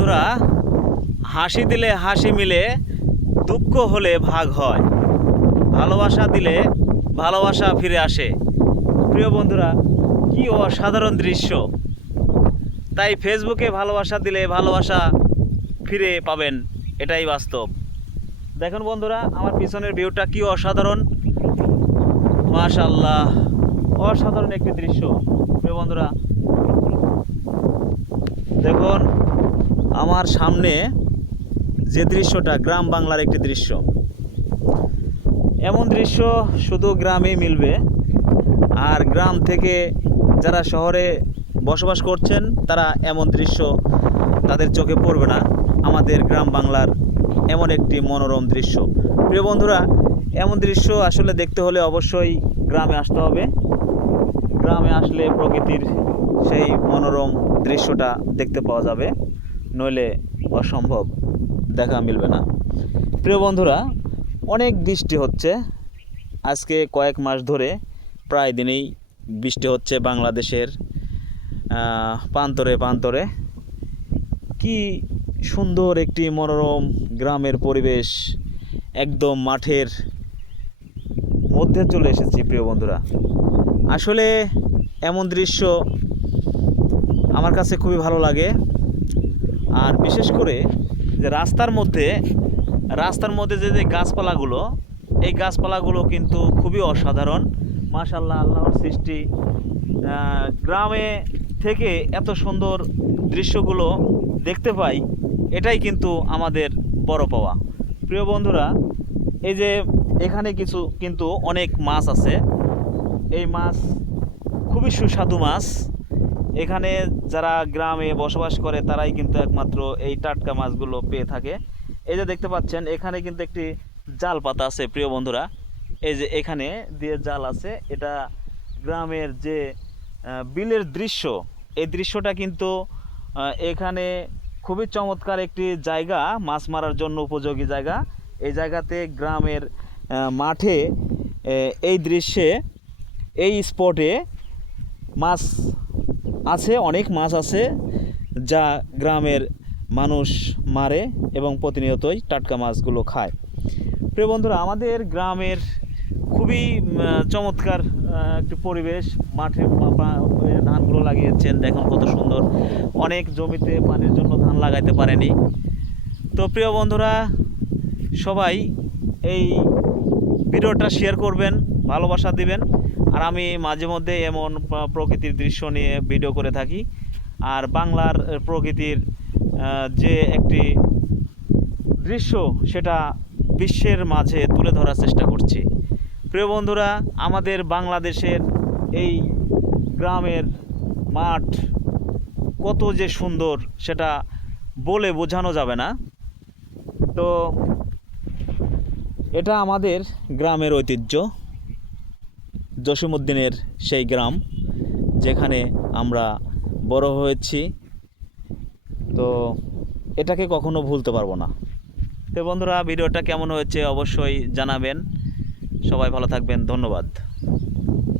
বন্ধুরা, হাসি দিলে হাসি মিলে, দুঃখ হলে ভাগ হয়। ভালোবাসা দিলে ভালোবাসা ফিরে আসে। প্রিয় বন্ধুরা, কি অসাধারণ দৃশ্য। তাই ফেসবুকে ভালোবাসা দিলে ভালোবাসা ফিরে পাবেন, এটাই বাস্তব। দেখুন বন্ধুরা, আমার পিছনের ভিউটা কি অসাধারণ। মাশাল্লাহ অসাধারণ একটি দৃশ্য। প্রিয় বন্ধুরা দেখুন আমার সামনে যে দৃশ্যটা, গ্রাম বাংলার একটি দৃশ্য। এমন দৃশ্য শুধু গ্রামেই মিলবে। আর গ্রাম থেকে যারা শহরে বসবাস করছেন, তারা এমন দৃশ্য তাদের চোখে পড়বে না। আমাদের গ্রাম বাংলার এমন একটি মনোরম দৃশ্য। প্রিয় বন্ধুরা, এমন দৃশ্য আসলে দেখতে হলে অবশ্যই গ্রামে আসতে হবে। গ্রামে আসলে প্রকৃতির সেই মনোরম দৃশ্যটা দেখতে পাওয়া যাবে। নইলে অসম্ভব, দেখা মিলবে না। প্রিয় বন্ধুরা, অনেক বৃষ্টি হচ্ছে। আজকে কয়েক মাস ধরে প্রায় দিনেই বৃষ্টি হচ্ছে বাংলাদেশের প্রান্তরে প্রান্তরে। কি সুন্দর একটি মনোরম গ্রামের পরিবেশ, একদম মাঠের মধ্যে চলে এসেছি প্রিয় বন্ধুরা। আসলে এমন দৃশ্য আমার কাছে খুবই ভালো লাগে। আর বিশেষ করে যে রাস্তার মধ্যে রাস্তার মধ্যে যে যে গাছপালাগুলো, এই গাছপালাগুলো কিন্তু খুবই অসাধারণ। মাশাল্লাহ আল্লাহর সৃষ্টি। গ্রামে থেকে এত সুন্দর দৃশ্যগুলো দেখতে পাই, এটাই কিন্তু আমাদের বড় পাওয়া। প্রিয় বন্ধুরা, এই যে এখানে কিছু কিন্তু অনেক মাছ আছে। এই মাছ খুবই সুস্বাদু মাছ। এখানে যারা গ্রামে বসবাস করে, তারাই কিন্তু একমাত্র এই টাটকা মাছগুলো পেয়ে থাকে। এই যে দেখতে পাচ্ছেন, এখানে কিন্তু একটি জাল পাতা আছে, প্রিয় বন্ধুরা। এই যে এখানে দিয়ে জাল আছে, এটা গ্রামের যে বিলের দৃশ্য, এই দৃশ্যটা কিন্তু এখানে খুবই চমৎকার একটি জায়গা, মাছ মারার জন্য উপযোগী জায়গা। এই জায়গাতে গ্রামের মাঠে এই দৃশ্যে, এই স্পটে মাছ আছে, অনেক মাছ আছে যা গ্রামের মানুষ মারে এবং প্রতিনিয়তই টাটকা মাছগুলো খায়। প্রিয় বন্ধুরা, আমাদের গ্রামের খুবই চমৎকার একটি পরিবেশ। মাঠে ধানগুলো লাগিয়েছেন। দেখুন কত সুন্দর। অনেক জমিতে পানির জন্য ধান লাগাইতে পারেনি। তো প্রিয় বন্ধুরা, সবাই এই ভিডিওটা শেয়ার করবেন, ভালোবাসা দিবেন। আর আমি মাঝে মধ্যে এমন প্রকৃতির দৃশ্য নিয়ে ভিডিও করে থাকি। আর বাংলার প্রকৃতির যে একটি দৃশ্য, সেটা বিশ্বের মাঝে তুলে ধরার চেষ্টা করছি। প্রিয় বন্ধুরা, আমাদের বাংলাদেশের এই গ্রামের মাঠ কত যে সুন্দর, সেটা বলে বোঝানো যাবে না। তো, এটা আমাদের গ্রামের ঐতিহ্য। জসিমুদ্দিনের সেই গ্রাম, যেখানে আমরা বড় হয়েছি। তো এটাকে কখনো ভুলতে পারব না। তো বন্ধুরা, ভিডিওটা কেমন হয়েছে অবশ্যই জানাবেন। সবাই ভালো থাকবেন। ধন্যবাদ।